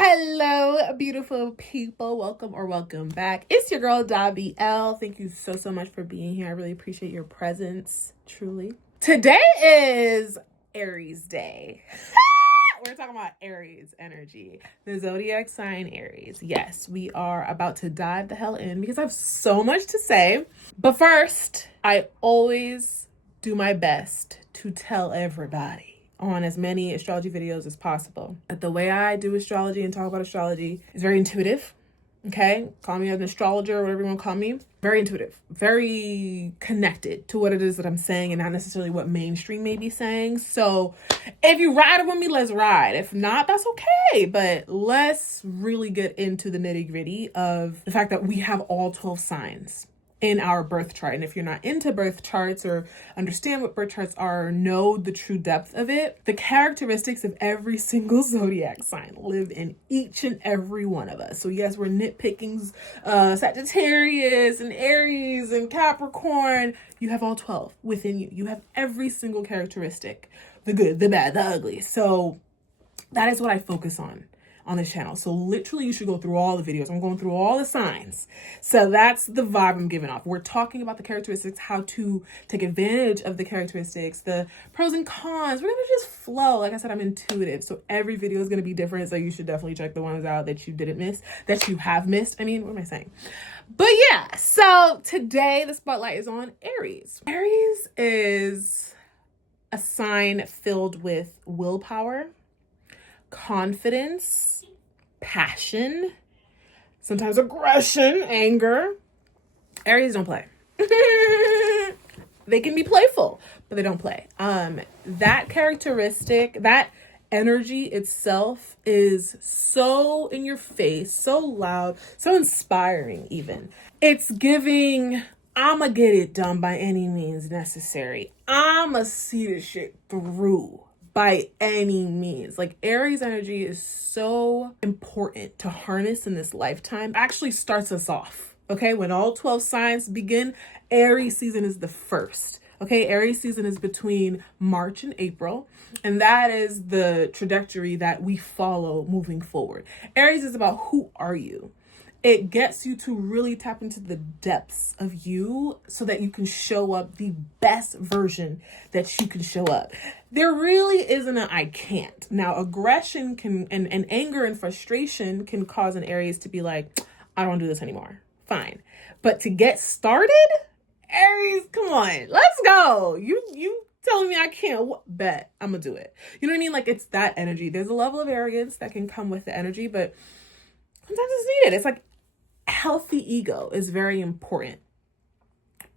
Hello, beautiful people. Welcome back. It's your girl, Dobby L. Thank you so much for being here. I really appreciate your presence, truly. Today is Aries Day. We're talking about Aries energy, the zodiac sign Aries. Yes, we are about to dive the hell in because I have so much to say. But first, I always do my best to tell everybody on as many astrology videos as possible that the way I do astrology and talk about astrology is very intuitive. Okay, call me an astrologer or whatever you want to call me. Very intuitive, very connected to what it is that I'm saying and not necessarily what mainstream may be saying. So if you ride with me, let's ride. If not, that's okay. But let's really get into the nitty gritty of the fact that we have all 12 signs in our birth chart. And if you're not into birth charts or understand what birth charts are, or know the true depth of it, the characteristics of every single zodiac sign live in each and every one of us. So yes, we're nitpicking Sagittarius and Aries and Capricorn. You have all 12 within you. You have every single characteristic, the good, the bad, the ugly. So that is what I focus on this channel. So literally you should go through all the videos. I'm going through all the signs. So that's the vibe I'm giving off. We're talking about the characteristics, how to take advantage of the characteristics, the pros and cons. We're going to just flow. Like I said, I'm intuitive. So every video is going to be different. So you should definitely check the ones out that you didn't miss, that you have missed. I mean, what am I saying? But yeah, so today the spotlight is on Aries. Aries is a sign filled with willpower, confidence, passion, sometimes aggression, anger. Aries don't play. They can be playful, but they don't play. That characteristic, that energy itself is so in your face, so loud, so inspiring even. It's giving, I'ma get it done by any means necessary. I'ma see this shit through by any means. Like Aries energy is so important to harness in this lifetime. It actually starts us off. Okay, when all 12 signs begin, Aries season is the first. Okay, Aries season is between March and April, and that is the trajectory that we follow moving forward. Aries is about who are you? It gets you to really tap into the depths of you so that you can show up the best version that you can show up. There really isn't a I can't. Now, aggression can and anger and frustration can cause an Aries to be like, I don't do this anymore. Fine. But to get started, Aries, come on, let's go. You telling me I can't, bet I'm gonna do it. You know what I mean? Like it's that energy. There's a level of arrogance that can come with the energy, but sometimes it's needed. It's like healthy ego is very important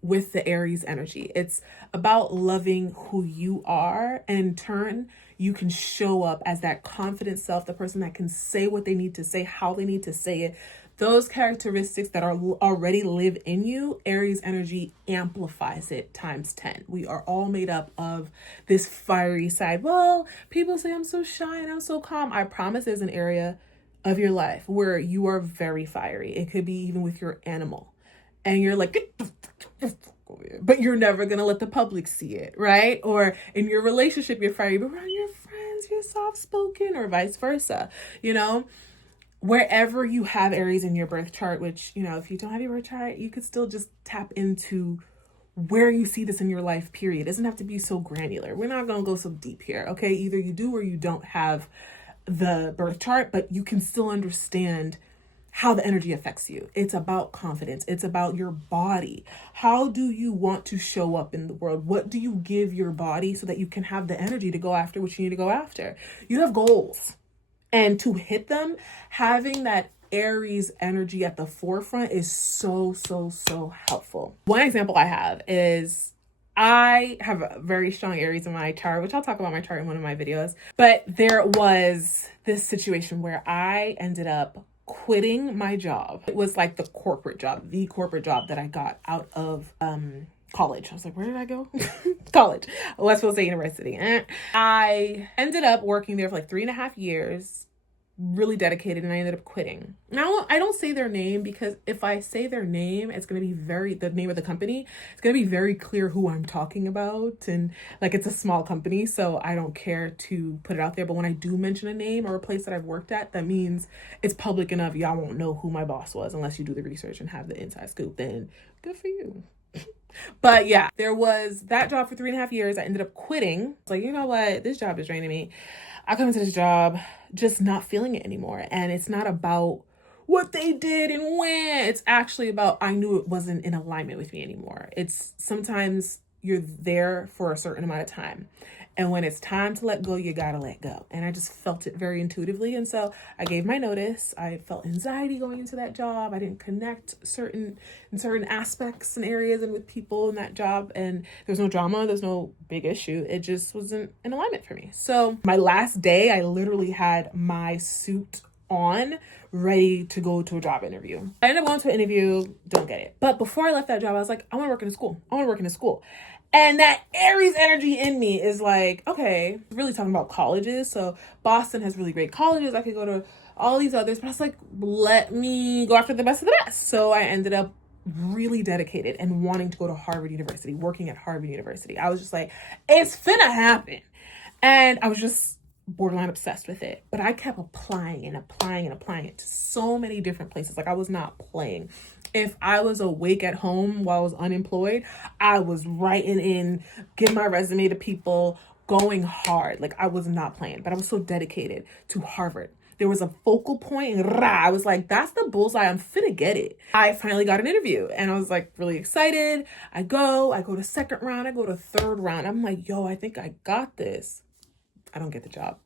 with the Aries energy. It's about loving who you are, and in turn, you can show up as that confident self, the person that can say what they need to say, how they need to say it. Those characteristics that are already live in you, Aries energy amplifies it times 10. We are all made up of this fiery side. Well, people say I'm so shy and I'm so calm. I promise there's an area of your life where you are very fiery. It could be even with your animal. And you're like, but you're never going to let the public see it, right? Or in your relationship, you're fiery, but around your friends, you're soft-spoken, or vice versa. You know, wherever you have Aries in your birth chart, which, you know, if you don't have your birth chart, you could still just tap into where you see this in your life, period. It doesn't have to be so granular. We're not going to go so deep here, okay? Either you do or you don't have the birth chart, but you can still understand how the energy affects you. It's about confidence. It's about your body. How do you want to show up in the world? What do you give your body so that you can have the energy to go after what you need to go after? You have goals, and to hit them, having that Aries energy at the forefront is so helpful. One example I have is I have a very strong Aries in my chart, which I'll talk about my chart in one of my videos. But there was this situation where I ended up quitting my job. It was like the corporate job that I got out of college. I was like, where did I go? College, Westfield State University. I ended up working there for like 3.5 years, really dedicated, and I ended up quitting. Now, I don't say their name because if I say their name, it's going to be the name of the company, it's going to be very clear who I'm talking about. And like, it's a small company, so I don't care to put it out there. But when I do mention a name or a place that I've worked at, that means it's public enough. Y'all won't know who my boss was unless you do the research and have the inside scoop. Then good for you. But yeah, there was that job for 3.5 years. I ended up quitting. It's like, you know what? This job is draining me. I come into this job just not feeling it anymore. And it's not about what they did and when. It's actually about, I knew it wasn't in alignment with me anymore. It's sometimes you're there for a certain amount of time. And when it's time to let go, you gotta let go. And I just felt it very intuitively. And so I gave my notice. I felt anxiety going into that job. I didn't connect in certain aspects and areas and with people in that job. And there was no drama. There's no big issue. It just wasn't in alignment for me. So my last day, I literally had my suit on, ready to go to a job interview. I ended up going to an interview, don't get it. But before I left that job, I was like, I want to work in a school. I want to work in a school. And that Aries energy in me is like, okay, really talking about colleges. So Boston has really great colleges. I could go to all these others, but I was like, let me go after the best of the best. So I ended up really dedicated and wanting to go to Harvard University, working at Harvard University. I was just like, it's finna happen. And I was just borderline obsessed with it. But I kept applying and applying and applying it to so many different places. Like, I was not playing. If I was awake at home while I was unemployed, I was writing in, giving my resume to people, going hard. Like, I was not playing, but I was so dedicated to Harvard. There was a focal point and I was like, that's the bullseye. I'm finna get it. I finally got an interview and I was like really excited. I go to second round. I go to third round. I'm like, yo, I think I got this. I don't get the job.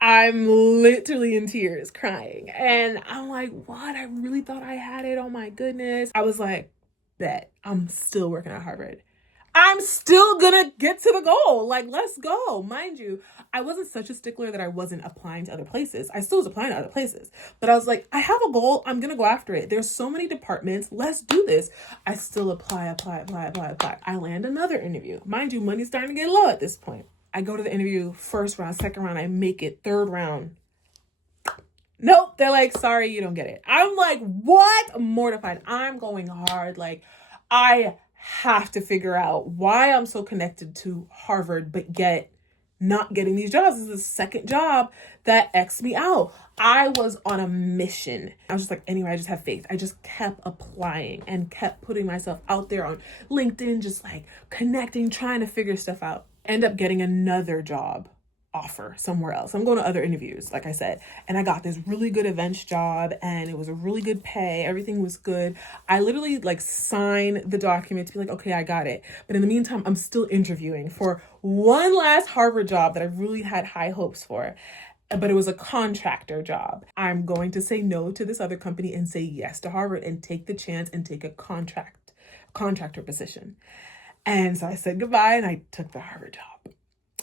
I'm literally in tears crying. And I'm like, what? I really thought I had it. Oh my goodness. I was like, bet I'm still working at Harvard. I'm still gonna get to the goal. Like, let's go. Mind you, I wasn't such a stickler that I wasn't applying to other places. I still was applying to other places. But I was like, I have a goal. I'm gonna go after it. There's so many departments. Let's do this. I still apply. I land another interview. Mind you, money's starting to get low at this point. I go to the interview, first round, second round, I make it, third round. Nope, they're like, sorry, you don't get it. I'm like, what? I'm mortified. I'm going hard. Like, I have to figure out why I'm so connected to Harvard, but yet not getting these jobs. This is the second job that X'd me out. I was on a mission. I was just like, anyway, I just have faith. I just kept applying and kept putting myself out there on LinkedIn, just like connecting, trying to figure stuff out. End up getting another job offer somewhere else. I'm going to other interviews, like I said, and I got this really good events job and it was a really good pay. Everything was good. I literally like signed the document to be like, okay, I got it. But in the meantime, I'm still interviewing for one last Harvard job that I really had high hopes for, but it was a contractor job. I'm going to say no to this other company and say yes to Harvard and take the chance and take a contractor position. And so I said goodbye and I took the Harvard job.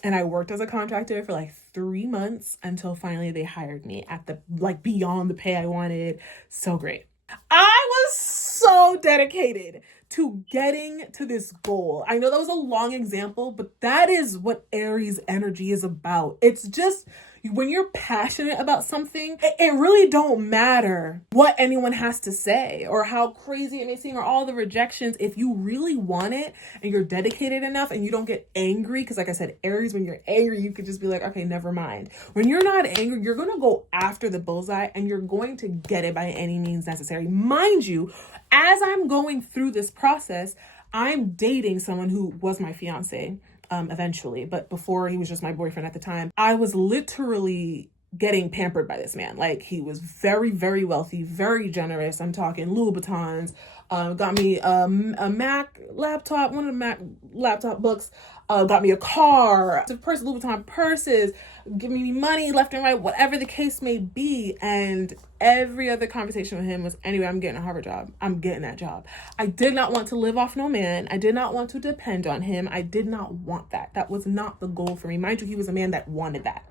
And I worked as a contractor for like 3 months until finally they hired me at the, like, beyond the pay I wanted. So great. I was so dedicated to getting to this goal. I know that was a long example, but that is what Aries energy is about. It's just, when you're passionate about something, it really don't matter what anyone has to say or how crazy it may seem or all the rejections. If you really want it and you're dedicated enough and you don't get angry, because like I said, Aries, when you're angry, you could just be like, okay, never mind. When you're not angry, you're going to go after the bullseye and you're going to get it by any means necessary. Mind you, as I'm going through this process, I'm dating someone who was my fiance. Eventually, but before he was just my boyfriend at the time, I was literally getting pampered by this man. Like, he was very, very wealthy, very generous. I'm talking Louboutins, got me a Mac laptop, one of the Mac laptop books, got me a car, Louboutin purses, giving me money left and right, whatever the case may be. And every other conversation with him was, anyway, I'm getting a Harvard job. I'm getting that job. I did not want to live off no man. I did not want to depend on him. I did not want that. That was not the goal for me. Mind you, he was a man that wanted that.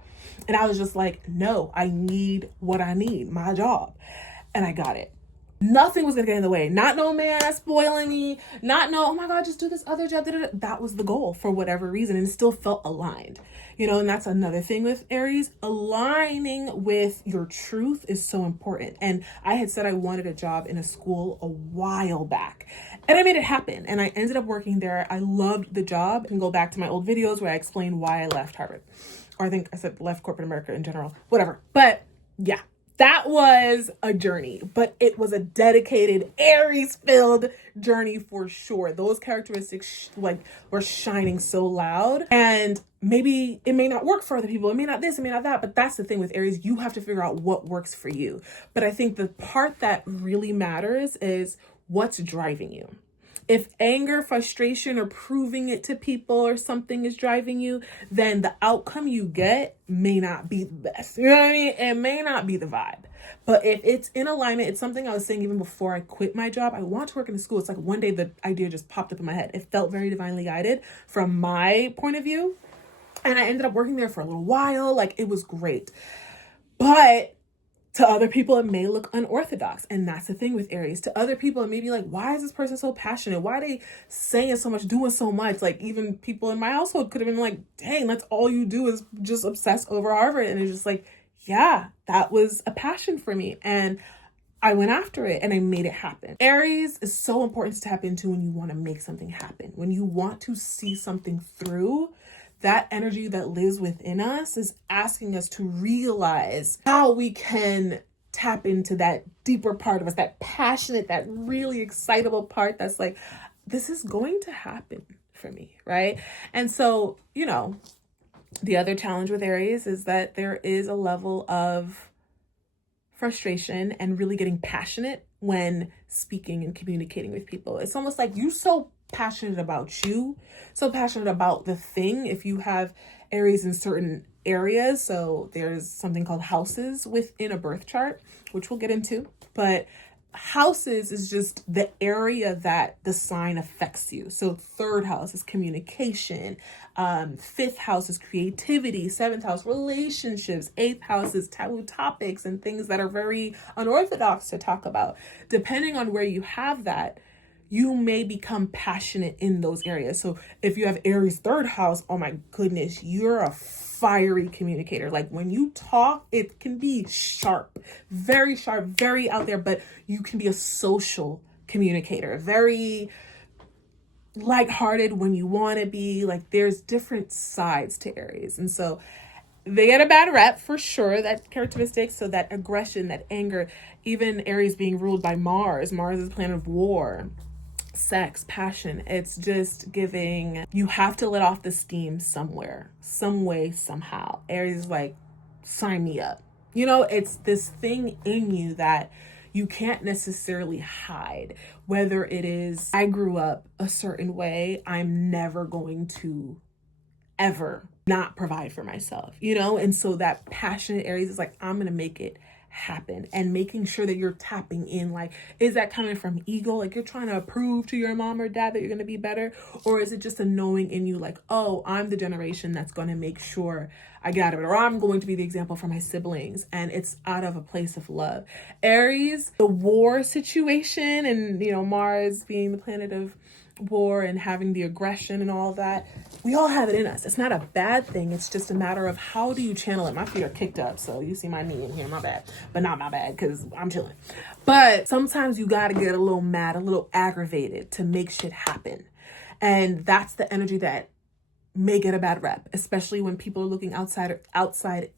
And I was just like, no, I need what I need, my job. And I got it. Nothing was gonna get in the way. Not no man that's spoiling me. Not no, oh my God, just do this other job. Da-da-da. That was the goal for whatever reason, and it still felt aligned. And that's another thing with Aries. Aligning with your truth is so important. And I had said I wanted a job in a school a while back, and I made it happen. And I ended up working there. I loved the job. You can go back to my old videos where I explained why I left Harvard. Or I think I said left corporate America in general, whatever. But yeah, that was a journey, but it was a dedicated Aries-filled journey for sure. Those characteristics were shining so loud, and maybe it may not work for other people. It may not this, it may not that, but that's the thing with Aries. You have to figure out what works for you. But I think the part that really matters is what's driving you. If anger, frustration, or proving it to people or something is driving you, then the outcome you get may not be the best. You know what I mean? It may not be the vibe. But if it's in alignment, it's something I was saying even before I quit my job. I want to work in a school. It's like one day the idea just popped up in my head. It felt very divinely guided from my point of view. And I ended up working there for a little while. Like, it was great. But to other people, it may look unorthodox. And that's the thing with Aries. To other people, it may be like, why is this person so passionate? Why are they saying so much, doing so much? Like, even people in my household could have been like, dang, that's all you do is just obsess over Harvard. And it's just like, yeah, that was a passion for me. And I went after it and I made it happen. Aries is so important to tap into when you want to make something happen. When you want to see something through, that energy that lives within us is asking us to realize how we can tap into that deeper part of us, that passionate, that really excitable part that's like, this is going to happen for me, right? And so, the other challenge with Aries is that there is a level of frustration and really getting passionate when speaking and communicating with people. It's almost like you so passionate about you, so passionate about the thing. If you have Aries in certain areas, so there's something called houses within a birth chart, which we'll get into, but houses is just the area that the sign affects you. So third house is communication, fifth house is creativity, seventh house relationships, eighth house is taboo topics and things that are very unorthodox to talk about. Depending on where you have that, you may become passionate in those areas. So if you have Aries third house, oh my goodness, you're a fiery communicator. Like, when you talk, it can be sharp, very out there, but you can be a social communicator, very lighthearted when you want to be. Like, there's different sides to Aries. And so they get a bad rep for sure, that characteristic. So that aggression, that anger, even Aries being ruled by Mars. Mars is the planet of war, sex, passion. It's just giving, you have to let off the steam somewhere, some way, somehow. Aries is like, sign me up. It's this thing in you that you can't necessarily hide. Whether it is, I grew up a certain way, I'm never going to ever not provide for myself, And so that passionate Aries is like, I'm going to make it happen, and making sure that you're tapping in. Like, is that coming from ego? Like, you're trying to prove to your mom or dad that you're going to be better? Or is it just a knowing in you, like, oh, I'm the generation that's going to make sure I get out of it, or I'm going to be the example for my siblings, and it's out of a place of love. Aries, the war situation, and Mars being the planet of war and having the aggression and all that, we all have it in us. It's not a bad thing. It's just a matter of how do you channel it. My feet are kicked up, so you see my knee in here, my bad, but not my bad because I'm chilling. But sometimes you got to get a little mad, a little aggravated to make shit happen. And that's the energy that may get a bad rep, especially when people are looking outside.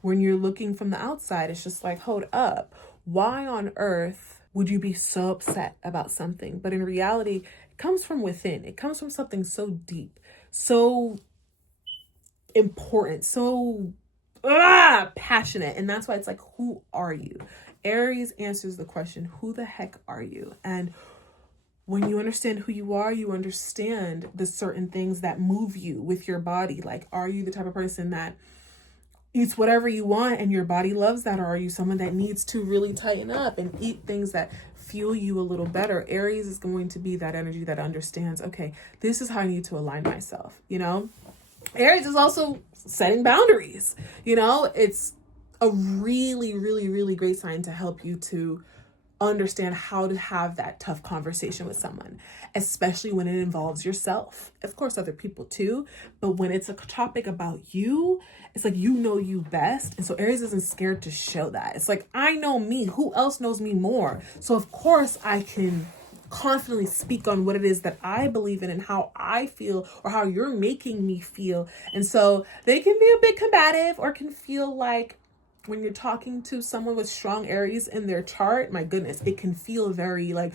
When you're looking from the outside, it's just like, hold up. Why on earth would you be so upset about something? But in reality, it comes from within. It comes from something so deep, so important, so passionate. And that's why it's like, who are you? Aries answers the question, who the heck are you? And when you understand who you are, you understand the certain things that move you with your body. Like, are you the type of person that eats whatever you want and your body loves that? Or are you someone that needs to really tighten up and eat things that fuel you a little better? Aries is going to be that energy that understands, okay, this is how I need to align myself, Aries is also setting boundaries, It's a really, really, really great sign to help you to understand how to have that tough conversation with someone, especially when it involves yourself. Of course, other people too, but when it's a topic about you, it's like, you know you best. And so Aries isn't scared to show that. It's like, I know me. Who else knows me more? So of course I can confidently speak on what it is that I believe in and how I feel, or how you're making me feel. And so they can be a bit combative, or can feel like, when you're talking to someone with strong Aries in their chart, my goodness, it can feel very like,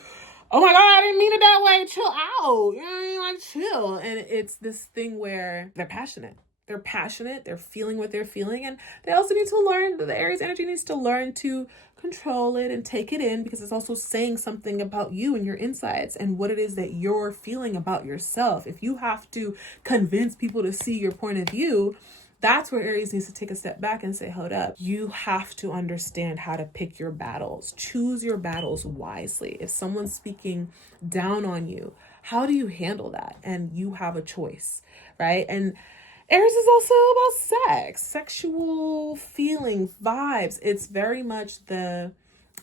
oh my God, I didn't mean it that way. Chill out. You know what I mean? Like, chill. And it's this thing where they're passionate. They're passionate. They're feeling what they're feeling. And they also need to learn, the Aries energy needs to learn to control it and take it in, because it's also saying something about you and your insides and what it is that you're feeling about yourself. If you have to convince people to see your point of view, that's where Aries needs to take a step back and say, hold up, you have to understand how to pick your battles. Choose your battles wisely. If someone's speaking down on you, how do you handle that? And you have a choice, right? And Aries is also about sex, sexual feeling, vibes. It's very much the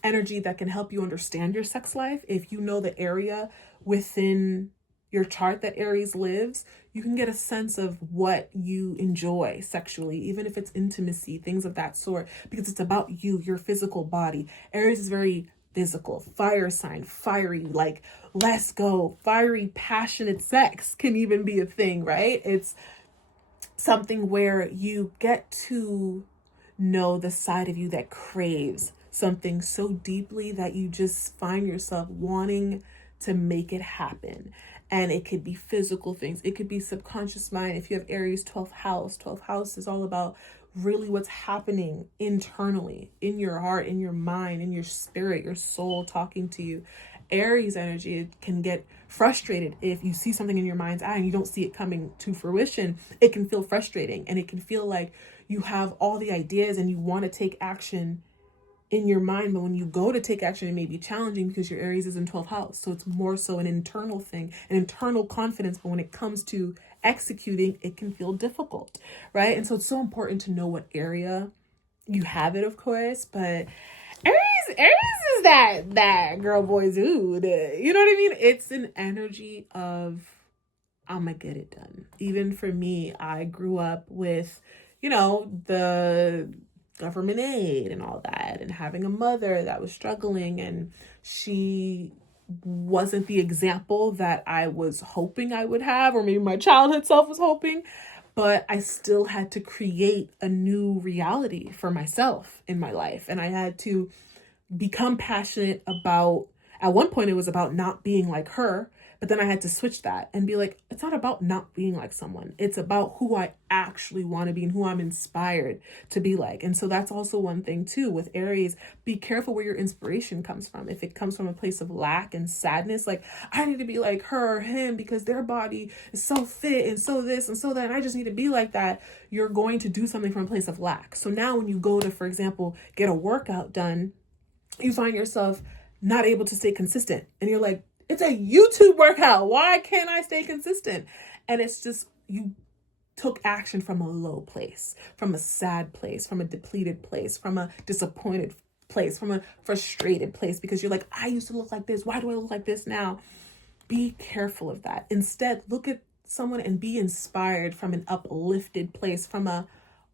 energy that can help you understand your sex life. If you know the area within your chart that Aries lives, you can get a sense of what you enjoy sexually, even if it's intimacy, things of that sort, because it's about you, your physical body. Aries is very physical, fire sign, fiery, like, let's go, fiery, passionate sex can even be a thing, right? It's something where you get to know the side of you that craves something so deeply that you just find yourself wanting to make it happen. And it could be physical things. It could be subconscious mind. If you have Aries 12th house, 12th house is all about really what's happening internally, in your heart, in your mind, in your spirit, your soul talking to you. Aries energy can get frustrated if you see something in your mind's eye and you don't see it coming to fruition. It can feel frustrating, and it can feel like you have all the ideas and you want to take action in your mind, but when you go to take action, it may be challenging because your Aries is in 12th house. So it's more so an internal thing, an internal confidence. But when it comes to executing, it can feel difficult, right? And so it's so important to know what area you have it, of course. But Aries is that girl boy dude. You know what I mean? It's an energy of, I'm gonna get it done. Even for me, I grew up with, the government aid and all that, and having a mother that was struggling, and she wasn't the example that I was hoping I would have, or maybe my childhood self was hoping, but I still had to create a new reality for myself in my life. And I had to become passionate about, at one point it was about not being like her, but then I had to switch that and be like, it's not about not being like someone. It's about who I actually want to be and who I'm inspired to be like. And so that's also one thing too with Aries. Be careful where your inspiration comes from. If it comes from a place of lack and sadness, like, I need to be like her or him because their body is so fit and so this and so that, and I just need to be like that, you're going to do something from a place of lack. So now when you go to, for example, get a workout done, you find yourself not able to stay consistent. And you're like, it's a YouTube workout. Why can't I stay consistent? And it's just, you took action from a low place, from a sad place, from a depleted place, from a disappointed place, from a frustrated place, because you're like, I used to look like this. Why do I look like this now? Be careful of that. Instead, look at someone and be inspired from an uplifted place, from a,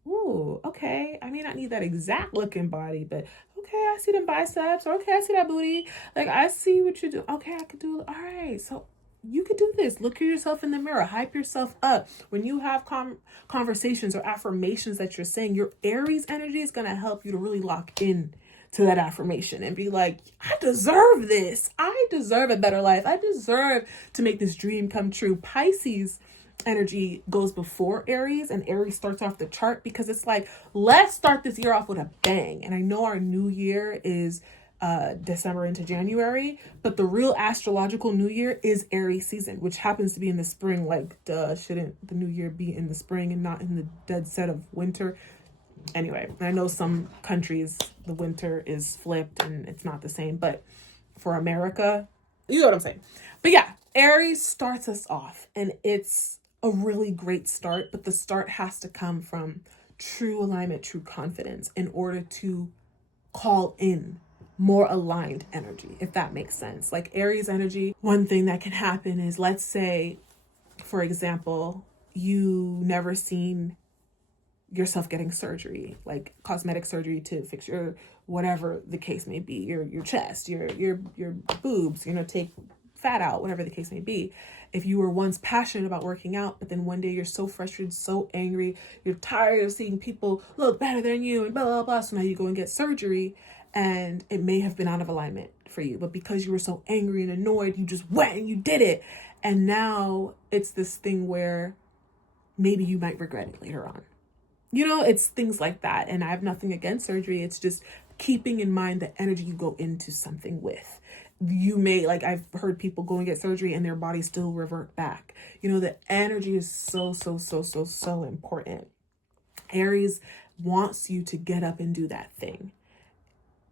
ooh, okay, I may not need that exact looking body, but okay, I see them biceps, or okay, I see that booty. Like, I see what you do. Okay, I could do it. All right, so you could do this. Look at yourself in the mirror. Hype yourself up. When you have conversations or affirmations that you're saying, your Aries energy is going to help you to really lock in to that affirmation and be like, I deserve this. I deserve a better life. I deserve to make this dream come true. Pisces energy goes before Aries, and Aries starts off the chart because it's like, let's start this year off with a bang. And I know our new year is December into January, but the real astrological new year is Aries season, which happens to be in the spring. Like, shouldn't the new year be in the spring and not in the dead set of winter? Anyway, I know some countries the winter is flipped and it's not the same, but for America, you know what I'm saying. But yeah, Aries starts us off, and it's a really great start, but the start has to come from true alignment, true confidence in order to call in more aligned energy, if that makes sense. Like Aries energy, one thing that can happen is, let's say, for example, you never seen yourself getting surgery, like cosmetic surgery to fix your whatever the case may be, your chest, your boobs, take fat out, whatever the case may be. If you were once passionate about working out, but then one day you're so frustrated, so angry, you're tired of seeing people look better than you and blah, blah, blah. So now you go and get surgery, and it may have been out of alignment for you, but because you were so angry and annoyed, you just went and you did it. And now it's this thing where maybe you might regret it later on. It's things like that. And I have nothing against surgery. It's just keeping in mind the energy you go into something with. You may, like, I've heard people go and get surgery and their body still revert back. The energy is so important. Aries wants you to get up and do that thing.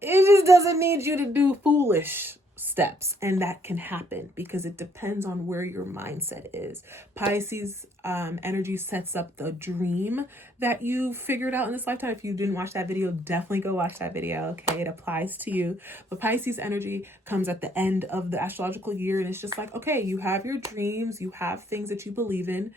It just doesn't need you to do foolish steps, and that can happen because it depends on where your mindset is. Pisces energy sets up the dream that you figured out in this lifetime. If you didn't watch that video, definitely go watch that video. Okay, it applies to you. But Pisces energy comes at the end of the astrological year, and it's just like, okay, you have your dreams, you have things that you believe in.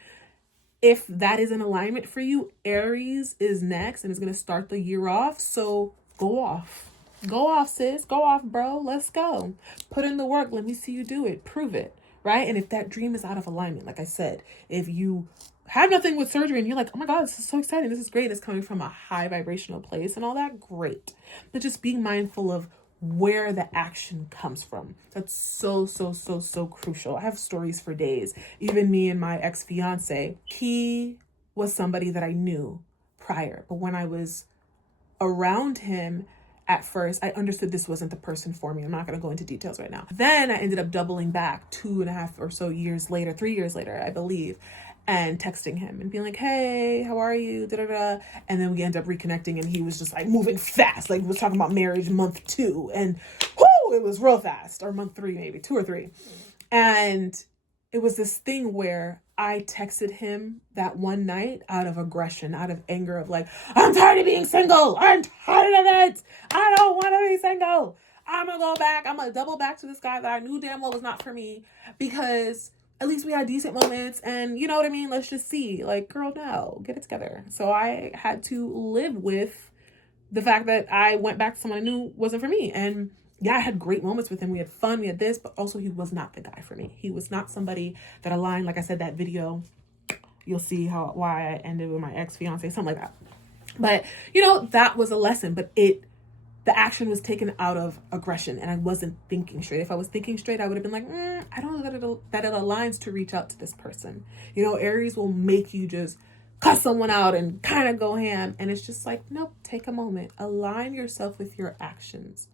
If that is in alignment for you, Aries is next and is going to start the year off. So go off. Go off, sis. Go off, bro. Let's go. Put in the work. Let me see you do it. Prove it. Right? And if that dream is out of alignment, like I said, if you have nothing with surgery and you're like, oh my God, this is so exciting, this is great, it's coming from a high vibrational place and all that, great. But just being mindful of where the action comes from. That's so crucial. I have stories for days. Even me and my ex-fiance, he was somebody that I knew prior. But when I was around him, at first, I understood this wasn't the person for me. I'm not going to go into details right now. Then I ended up doubling back 2.5 or so years later, 3 years later, I believe, and texting him and being like, hey, how are you? Da-da-da. And then we ended up reconnecting, and he was just like moving fast. Like, we was talking about marriage month 2, and whoo, it was real fast. Or month 3, maybe 2 or 3. And it was this thing where I texted him that one night out of aggression, out of anger, of like, I'm tired of being single. I'm tired of it. I don't want to be single. I'm going to go back. I'm going to double back to this guy that I knew damn well was not for me, because at least we had decent moments. And you know what I mean? Let's just see. Like, girl, no, get it together. So I had to live with the fact that I went back to someone I knew wasn't for me. And yeah, I had great moments with him. We had fun. We had this, but also he was not the guy for me. He was not somebody that aligned. Like I said, that video, you'll see why I ended with my ex-fiance, something like that. But, that was a lesson. But the action was taken out of aggression, and I wasn't thinking straight. If I was thinking straight, I would have been like, I don't know that it aligns to reach out to this person. Aries will make you just cuss someone out and kind of go ham. And it's just like, nope, take a moment. Align yourself with your actions.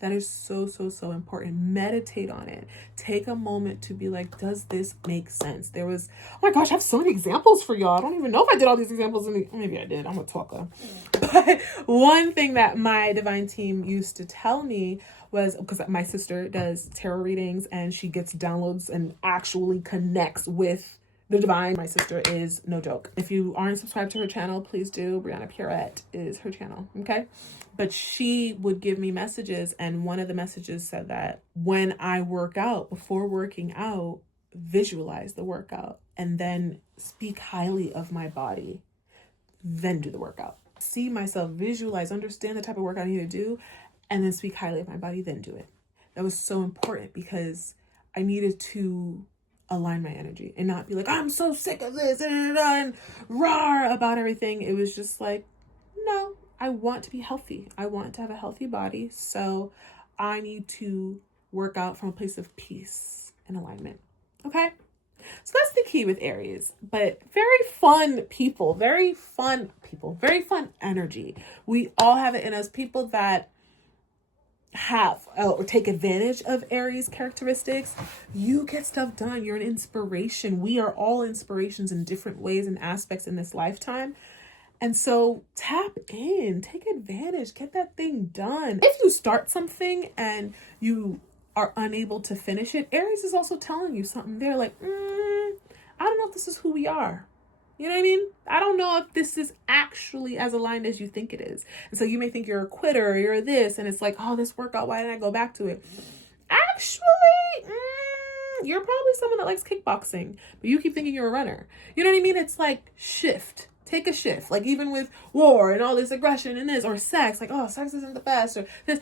That is so important. Meditate on it. Take a moment to be like, does this make sense? There was, oh my gosh, I have so many examples for y'all. I don't even know if I did all these examples. Maybe I did. I'm a talker. But one thing that my divine team used to tell me was, because my sister does tarot readings and she gets downloads and actually connects with the divine. My sister is no joke. If you aren't subscribed to her channel, please do. Brianna Pierrette is her channel. Okay. But she would give me messages, and one of the messages said that when I work out, before working out, visualize the workout and then speak highly of my body, then do the workout. See myself, visualize, understand the type of work I need to do, and then speak highly of my body, then do it. That was so important because I needed to align my energy and not be like, I'm so sick of this and rah about everything. It was just like, no, I want to be healthy. I want to have a healthy body. So I need to work out from a place of peace and alignment. Okay. So that's the key with Aries, but very fun people, very fun energy. We all have it in us. People that have or take advantage of Aries characteristics, you get stuff done. You're an inspiration. We are all inspirations in different ways and aspects in this lifetime. And so tap in, take advantage, get that thing done. If you start something and you are unable to finish it, Aries is also telling you something. They're like, I don't know if this is who we are. You know what I mean? I don't know if this is actually as aligned as you think it is. And so you may think you're a quitter or you're this, and it's like, oh, this workout, why didn't I go back to it? Actually, you're probably someone that likes kickboxing, but you keep thinking you're a runner. You know what I mean? It's like shift. Take a shift. Like even with war and all this aggression and this, or sex, like, oh, sex isn't the best, or this.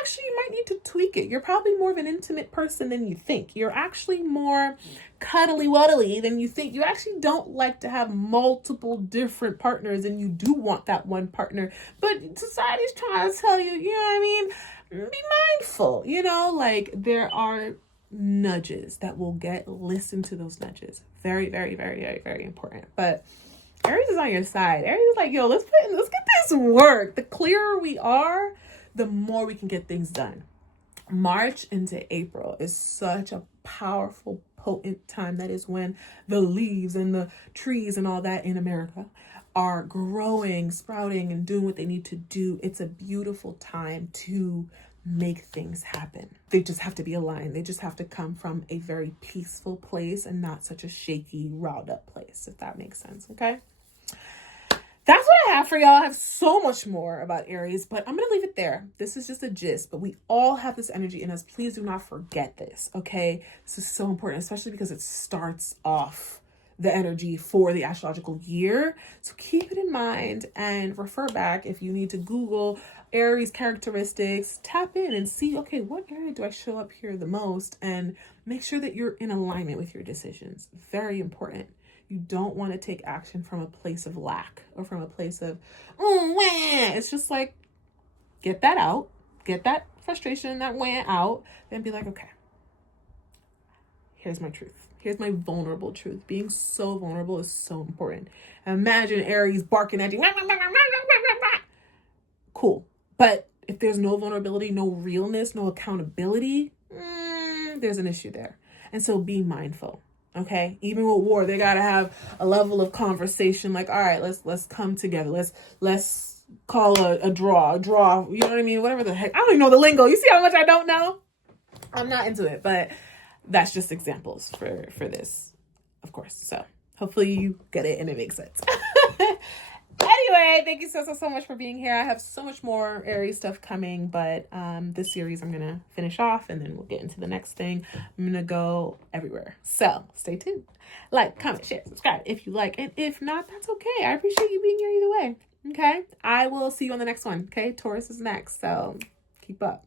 Actually, you might need to tweak it. You're probably more of an intimate person than you think. You're actually more cuddly wuddly than you think. You actually don't like to have multiple different partners, and you do want that one partner. But society's trying to tell you, you know what I mean? Be mindful, you know, like there are nudges that will get, listen to those nudges. Very, very, very, very, very important. But Aries is on your side. Aries is like, yo, let's get this work. The clearer we are, the more we can get things done. March into April is such a powerful, potent time. That is when the leaves and the trees and all that in America are growing, sprouting, and doing what they need to do. It's a beautiful time to make things happen. They just have to be aligned. They just have to come from a very peaceful place and not such a shaky, riled up place, if that makes sense, okay? That's what I have for y'all. I have so much more about Aries, but I'm going to leave it there. This is just a gist, but we all have this energy in us. Please do not forget this, okay? This is so important, especially because it starts off the energy for the astrological year. So keep it in mind and refer back if you need to Google Aries characteristics, tap in and see, okay, what area do I show up here the most? And make sure that you're in alignment with your decisions. Very important. You don't want to take action from a place of lack or from a place of, it's just like, get that out, get that frustration, that wah out, then be like, okay, here's my truth. Here's my vulnerable truth. Being so vulnerable is so important. Imagine Aries barking at you. Cool. But if there's no vulnerability, no realness, no accountability, there's an issue there. And so be mindful. Okay. Even with war, they got to have a level of conversation. Like, all right, let's come together. Let's call a draw. You know what I mean? Whatever the heck. I don't even know the lingo. You see how much I don't know? I'm not into it, but that's just examples for this, of course. So hopefully you get it and it makes sense. Anyway, thank you so much for being here. I have so much more Aries stuff coming, but this series I'm going to finish off and then we'll get into the next thing. I'm going to go everywhere. So stay tuned. Like, comment, share, subscribe if you like. And if not, that's okay. I appreciate you being here either way. Okay. I will see you on the next one. Okay. Taurus is next. So keep up.